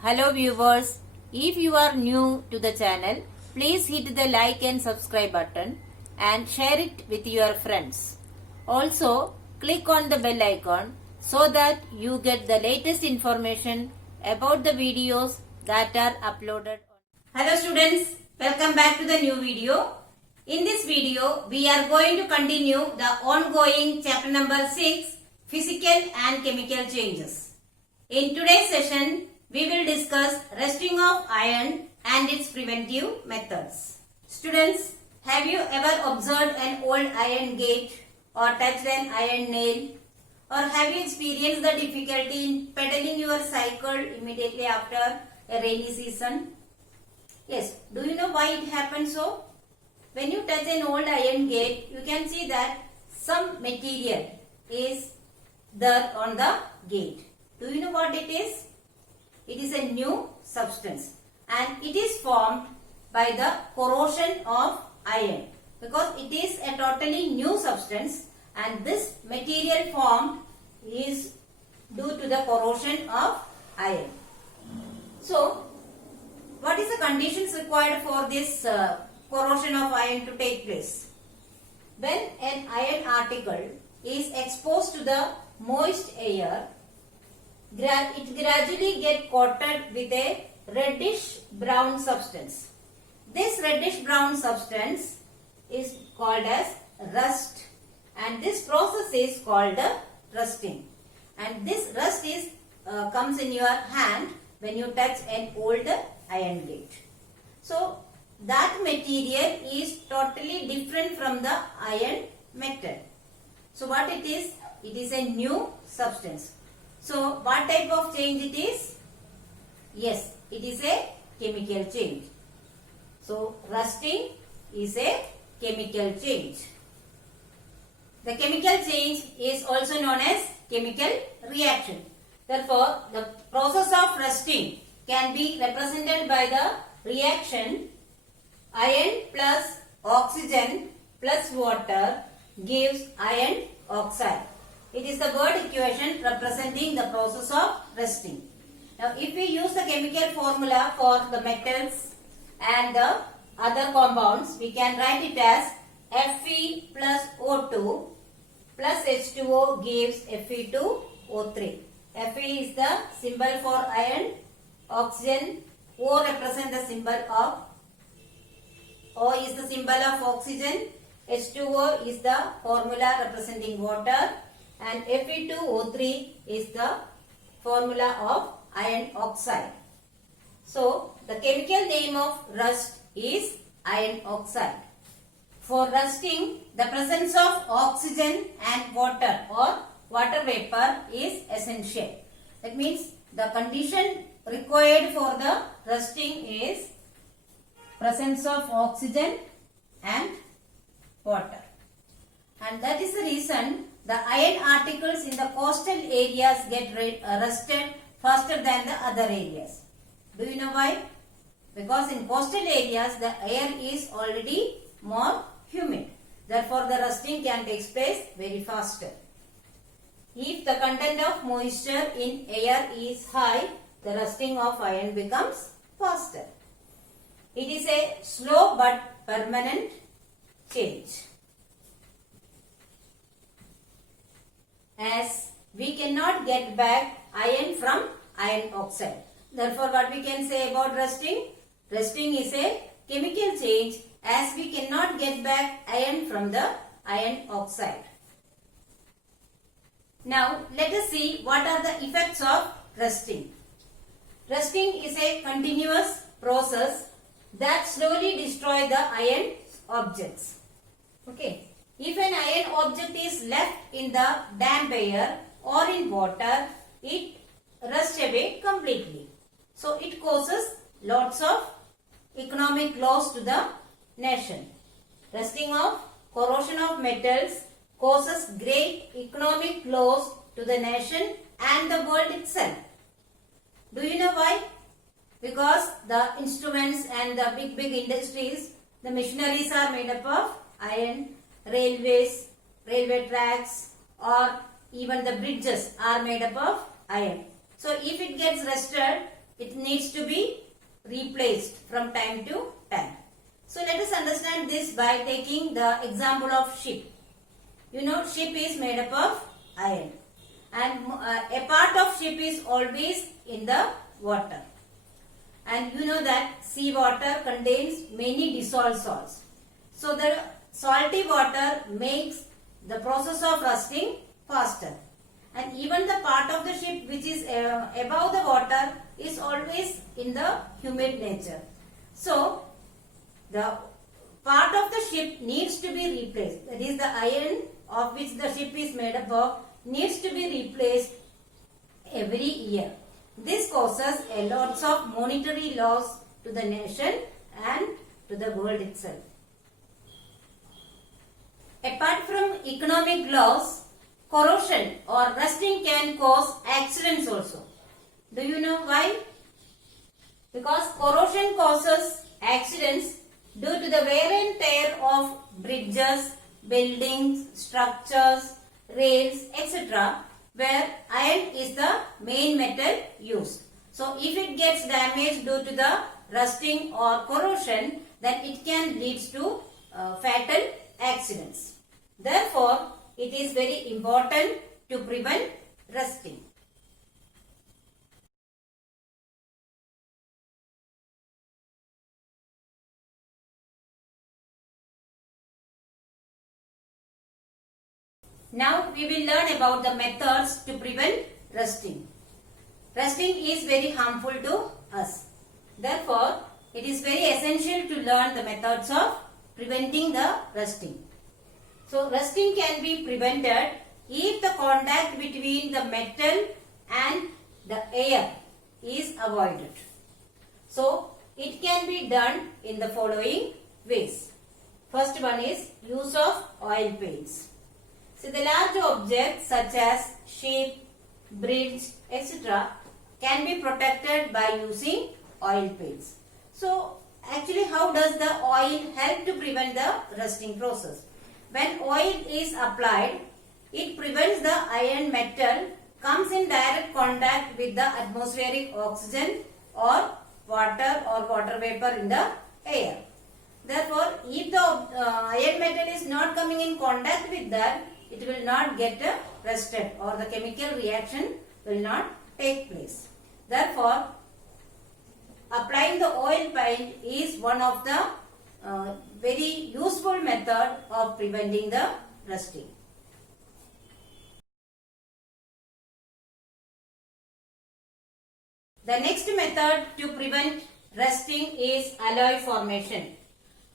Hello viewers, if you are new to the channel, please hit the like and subscribe button and share it with your friends. Also, click on the bell icon so that you get the latest information about the videos that are uploaded. Hello students, welcome back to the new video. In this video, we are going to continue the ongoing chapter number 6, Physical and Chemical Changes. In today's session, we will discuss rusting of iron and its preventive methods. Students, have you ever observed an old iron gate or touched an iron nail? Or have you experienced the difficulty in pedaling your cycle immediately after a rainy season? Yes, do you know why it happens so? When you touch an old iron gate, you can see that some material is there on the gate. Do you know what it is? It is a new substance and it is formed by the corrosion of iron because it is a totally new substance and this material formed is due to the corrosion of iron. So, what is the conditions required for this corrosion of iron to take place? When an iron article is exposed to the moist air, it gradually gets coated with a reddish brown substance. This reddish brown substance is called as rust and this process is called the rusting. And this rust is comes in your hand when you touch an old iron gate. So that material is totally different from the iron metal. So what it is? It is a new substance. So what type of change it is? Yes, it is a chemical change. So rusting is a chemical change. The chemical change is also known as chemical reaction. Therefore, the process of rusting can be represented by the reaction iron plus oxygen plus water gives iron oxide. It is the word equation representing the process of rusting. Now, if we use the chemical formula for the metals and the other compounds, we can write it as Fe plus O2 plus H2O gives Fe2O3. Fe is the symbol for iron, oxygen, O represents the symbol of O is the symbol of oxygen, H2O is the formula representing water and Fe2O3 is the formula of iron oxide. So, the chemical name of rust is iron oxide. For rusting, the presence of oxygen and water or water vapor is essential. That means the condition required for the rusting is presence of oxygen and water. And that is the reason the iron articles in the coastal areas get rusted faster than the other areas. Do you know why? Because in coastal areas the air is already more humid. Therefore the rusting can take place very faster. If the content of moisture in air is high, the rusting of iron becomes faster. It is a slow but permanent change. As we cannot get back iron from iron oxide. Therefore, what we can say about rusting? Rusting is a chemical change as we cannot get back iron from the iron oxide. Now, let us see what are the effects of rusting. Rusting is a continuous process that slowly destroys the iron objects. Okay. If an iron object is left in the damp air or in water, it rusts away completely. So, it causes lots of economic loss to the nation. Rusting of corrosion of metals causes great economic loss to the nation and the world itself. Do you know why? Because the instruments and the big industries, the machineries are made up of iron. Railways, railway tracks or even the bridges are made up of iron. So if it gets rusted, it needs to be replaced from time to time. So let us understand this by taking the example of ship. You know, ship is made up of iron, and a part of ship is always in the water. And you know that sea water contains many dissolved salts. So the salty water makes the process of rusting faster. And even the part of the ship which is above the water is always in the humid nature. So the part of the ship needs to be replaced. That is, the iron of which the ship is made up of needs to be replaced every year. This causes a lot of monetary loss to the nation and to the world itself. Apart from economic loss, corrosion or rusting can cause accidents also. Do you know why? Because corrosion causes accidents due to the wear and tear of bridges, buildings, structures, rails, etc., where iron is the main metal used. So if it gets damaged due to the rusting or corrosion, then it can lead to fatal accidents. Therefore, it is very important to prevent rusting. Now we will learn about the methods to prevent rusting. Rusting is very harmful to us. Therefore, it is very essential to learn the methods of preventing the rusting. So, rusting can be prevented if the contact between the metal and the air is avoided. So, it can be done in the following ways. First one is use of oil paints. So, the large objects such as ship, bridge, etc. can be protected by using oil paints. So, actually, how does the oil help to prevent the rusting process? When oil is applied, it prevents the iron metal comes in direct contact with the atmospheric oxygen or water vapor in the air. Therefore, if the iron metal is not coming in contact with that, it will not get rusted or the chemical reaction will not take place. Therefore, applying the oil paint is one of the very useful method of preventing the rusting. The next method to prevent rusting is alloy formation.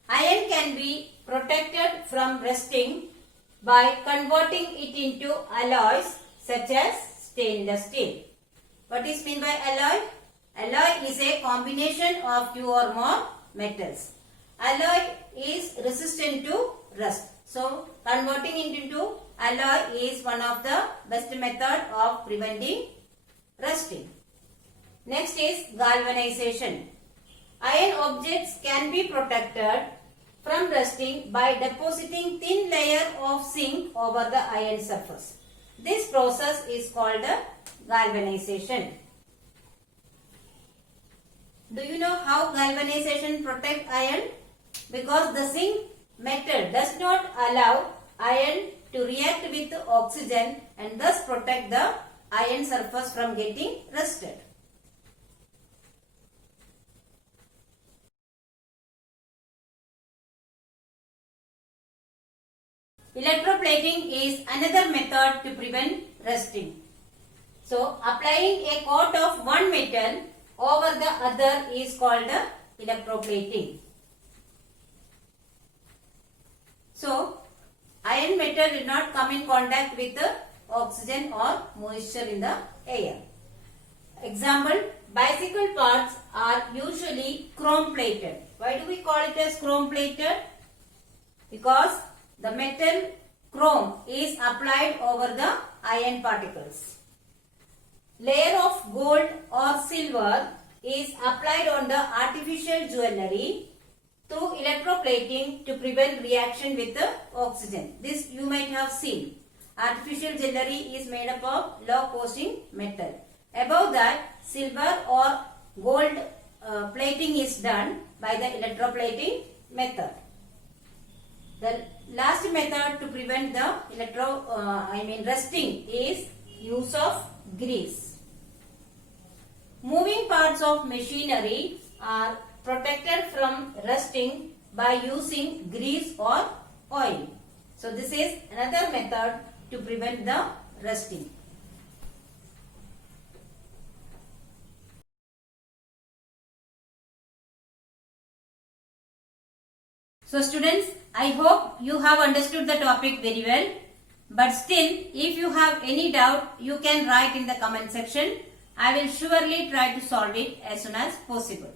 Iron can be protected from rusting by converting it into alloys such as stainless steel. What is meant by alloy? Alloy is a combination of two or more metals. Alloy is resistant to rust. So, converting it into alloy is one of the best method of preventing rusting. Next is galvanization. Iron objects can be protected from rusting by depositing thin layer of zinc over the iron surface. This process is called galvanization. Do you know how galvanization protects iron? Because the zinc metal does not allow iron to react with oxygen and thus protect the iron surface from getting rusted. Electroplating is another method to prevent rusting. So, applying a coat of one metal over the other is called electroplating. So, iron metal will not come in contact with the oxygen or moisture in the air. Example, bicycle parts are usually chrome plated. Why do we call it as chrome plated? Because the metal chrome is applied over the iron particles. Layer of gold or silver is applied on the artificial jewellery through electroplating to prevent reaction with the oxygen. This you might have seen. Artificial jewellery is made up of low costing metal. Above that, silver or gold plating is done by the electroplating method. The last method to prevent the rusting is use of grease. Moving parts of machinery are protected from rusting by using grease or oil. So this is another method to prevent the rusting. So students, I hope you have understood the topic very well. But still, if you have any doubt, you can write in the comment section. I will surely try to solve it as soon as possible.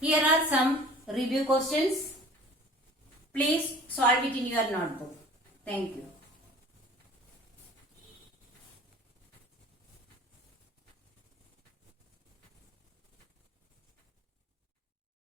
Here are some review questions. Please solve it in your notebook. Thank you.